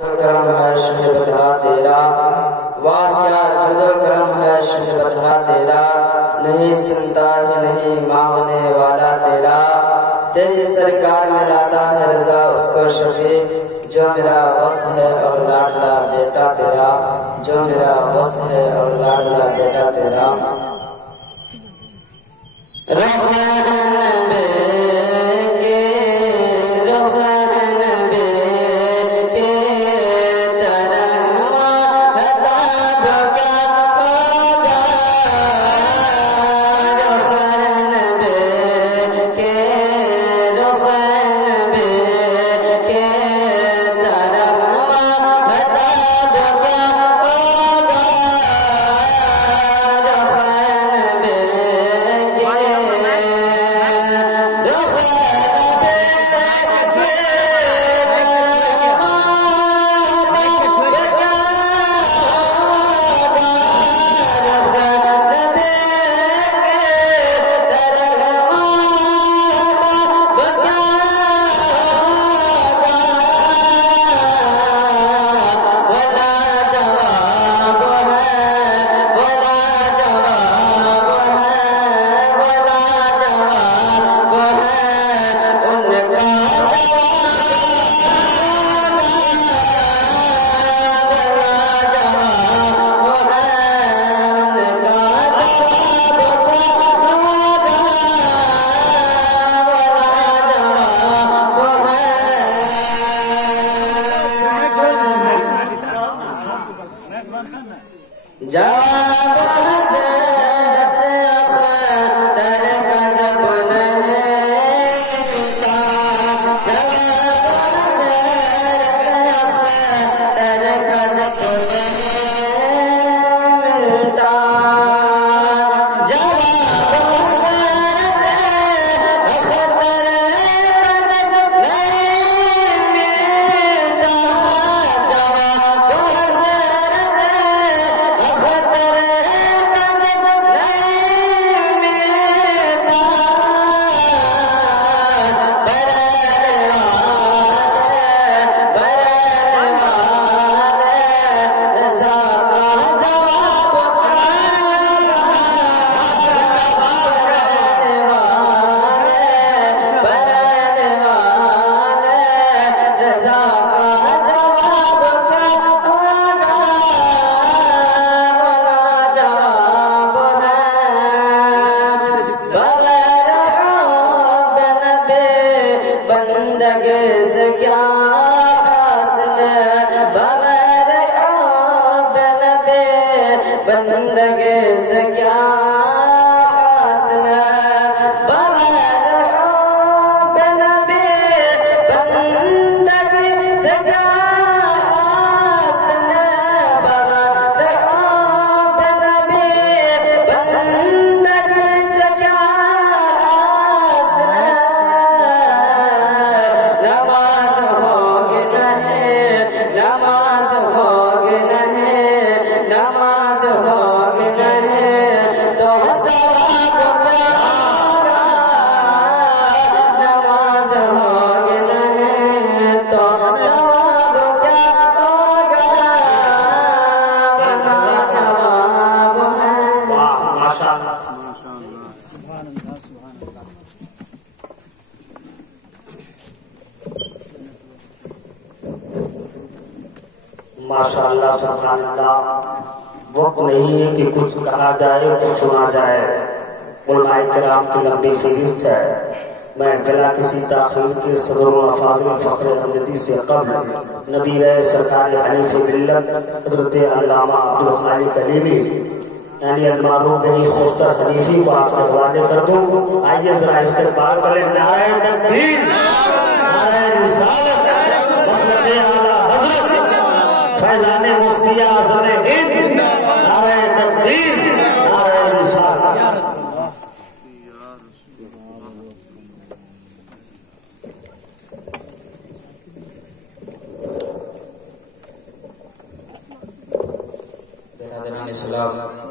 करम है शहबतहा तेरा, वाह क्या जुदा करम है शहबतहा तेरा, नहीं सुनता है नहीं मांगने वाला तेरा। तेरी सरकार में लाता है रजा उसको शफी, जो मेरा गौस है और लाडला बेटा तेरा, जो मेरा गौस है और लाडला बेटा तेरा। माशाअल्लाह सुभानअल्लाह। वक्त नहीं है कि कुछ कहा जाए कुछ सुना जाए। उलमाए किराम की लंबी फहरिस्त है। मैं बिला किसी ताखीर के सदर फाज़िल फ़ख्र अहमदी से क़ब्ल नदीर सरकार हनीफ़ मिल्लत हज़रत अल्लामा अब्दुल खालिक अलीमी यानी अल-मारूफ बिन खुस्तर हनीफ़ी को आपके हवाले कर दूं। आइए जरा इस्तेक़बाल करें। नारे तकबीर, नारे रिसालत, मसलक आला हज़रत फैज़ाने मुफ्ती आज़म हिंद, नारे तकबीर, नारे रिसालत। इस्लाम